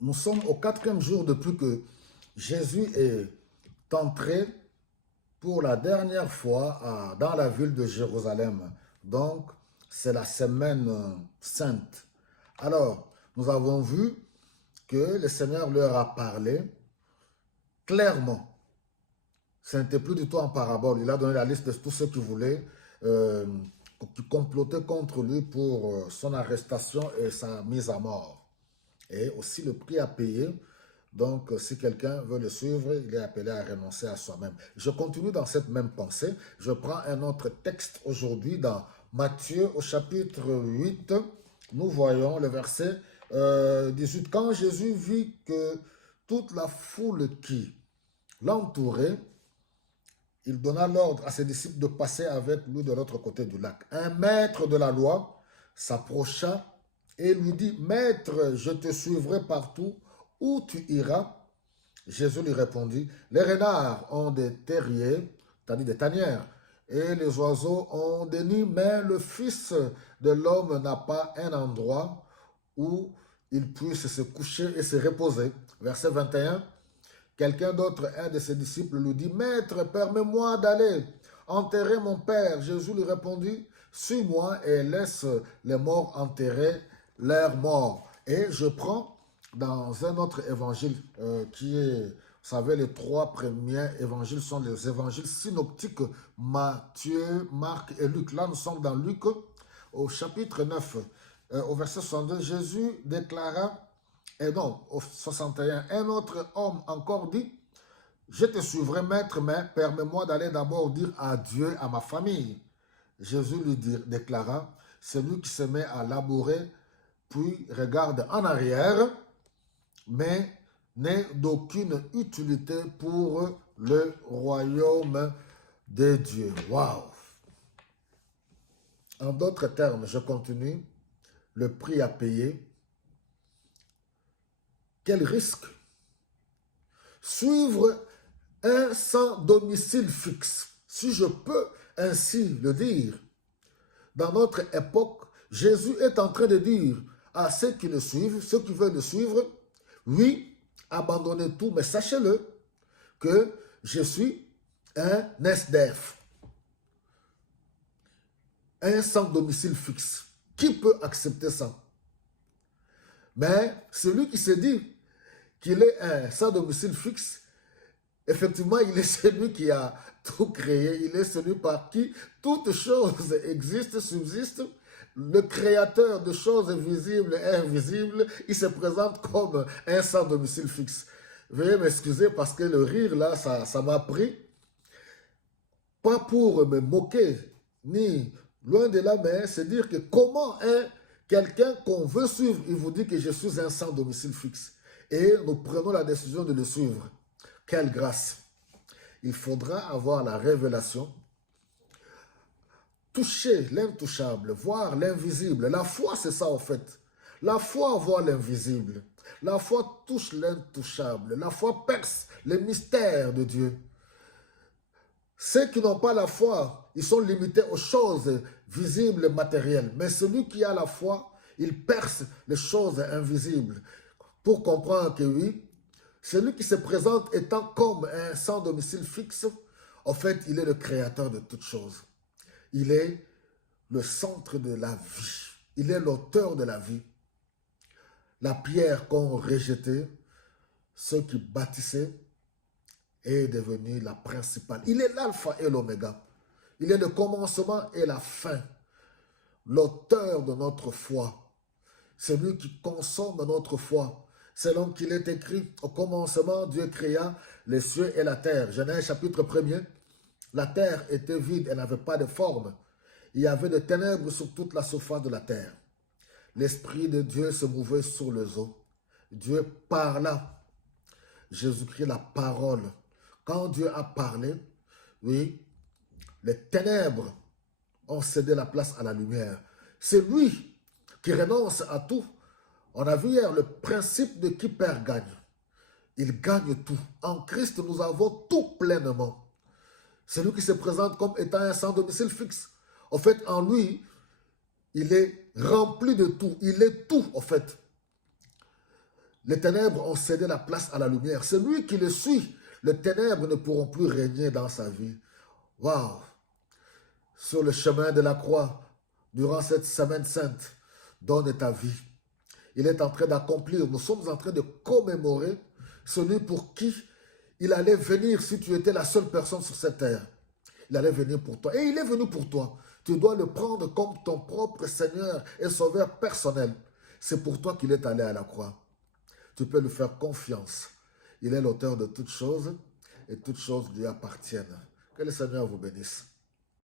Nous sommes au quatrième jour depuis que Jésus est entré pour la dernière fois dans la ville de Jérusalem. Donc, c'est la semaine sainte. Alors, nous avons vu que le Seigneur leur a parlé clairement. Ce n'était plus du tout en parabole. Il a donné la liste de tous ceux qui voulaient, qui complotaient contre lui pour son arrestation et sa mise à mort. Et aussi le prix à payer. Donc, si quelqu'un veut le suivre, il est appelé à renoncer à soi-même. Je continue dans cette même pensée. Je prends un autre texte aujourd'hui dans Matthieu au chapitre 8. Nous voyons le verset 18. Quand Jésus vit que toute la foule qui l'entourait, il donna l'ordre à ses disciples de passer avec lui de l'autre côté du lac. Un maître de la loi s'approcha et lui dit, « Maître, je te suivrai partout où tu iras. » Jésus lui répondit, « Les renards ont des terriers, c'est-à-dire des tanières, et les oiseaux ont des nids, mais le Fils de l'homme n'a pas un endroit où il puisse se coucher et se reposer. » Verset 21. Quelqu'un d'autre, un de ses disciples, lui dit, « Maître, permets-moi d'aller enterrer mon père. » Jésus lui répondit, « Suis-moi et laisse les morts enterrer leurs morts. » Et je prends dans un autre évangile qui est, vous savez, les trois premiers évangiles sont les évangiles synoptiques, Matthieu, Marc et Luc. Là, nous sommes dans Luc, au chapitre 9, au verset 62, Jésus déclara, et non, au 61, un autre homme encore dit, « Je te suivrai, maître, mais permets-moi d'aller d'abord dire adieu à ma famille. » Jésus lui déclara, « Celui qui se met à labourer, puis regarde en arrière, mais n'est d'aucune utilité pour le royaume de Dieu. » Waouh! En d'autres termes, je continue, le prix à payer. Quel risque? Suivre un sans domicile fixe, si je peux ainsi le dire. Dans notre époque, Jésus est en train de dire à ceux qui le suivent, ceux qui veulent le suivre, oui, abandonnez tout, mais sachez-le que je suis un SDF, un sans domicile fixe. Qui peut accepter ça? Mais celui qui se dit qu'il est un sans domicile fixe, effectivement, il est celui qui a tout créé. Il est celui par qui toute chose existe, subsiste. Le créateur de choses visibles et invisibles, il se présente comme un sans domicile fixe. Veuillez m'excuser parce que le rire, là, ça m'a pris. Pas pour me moquer, ni loin de là, mais c'est dire que comment quelqu'un qu'on veut suivre, il vous dit que je suis un sans domicile fixe. Et nous prenons la décision de le suivre. Quelle grâce! Il faudra avoir la révélation, toucher l'intouchable, voir l'invisible. La foi, c'est ça en fait. La foi voit l'invisible. La foi touche l'intouchable. La foi perce les mystères de Dieu. Ceux qui n'ont pas la foi, ils sont limités aux choses visibles et matérielles. Mais celui qui a la foi, il perce les choses invisibles. Pour comprendre que oui, celui qui se présente étant comme un sans domicile fixe, en fait, il est le créateur de toutes choses. Il est le centre de la vie. Il est l'auteur de la vie. La pierre qu'ont rejetée, ceux qui bâtissaient, est devenue la principale. Il est l'alpha et l'oméga. Il est le commencement et la fin. L'auteur de notre foi. Celui qui consomme notre foi. Selon qu'il est écrit, au commencement, Dieu créa les cieux et la terre. Genèse chapitre 1er. La terre était vide, elle n'avait pas de forme. Il y avait des ténèbres sur toute la surface de la terre. L'Esprit de Dieu se mouvait sur les eaux. Dieu parla. Jésus-Christ, la parole. Quand Dieu a parlé, oui, les ténèbres ont cédé la place à la lumière. C'est lui qui renonce à tout. On a vu hier le principe de qui perd gagne. Il gagne tout. En Christ, nous avons tout pleinement. C'est lui qui se présente comme étant un sans domicile fixe. En fait, en lui, il est rempli de tout. Il est tout, en fait. Les ténèbres ont cédé la place à la lumière. Celui qui le suit, les ténèbres ne pourront plus régner dans sa vie. Waouh! Sur le chemin de la croix, durant cette semaine sainte, donne ta vie. Il est en train d'accomplir, nous sommes en train de commémorer celui pour qui il allait venir si tu étais la seule personne sur cette terre. Il allait venir pour toi. Et il est venu pour toi. Tu dois le prendre comme ton propre Seigneur et Sauveur personnel. C'est pour toi qu'il est allé à la croix. Tu peux lui faire confiance. Il est l'auteur de toutes choses et toutes choses lui appartiennent. Que le Seigneur vous bénisse.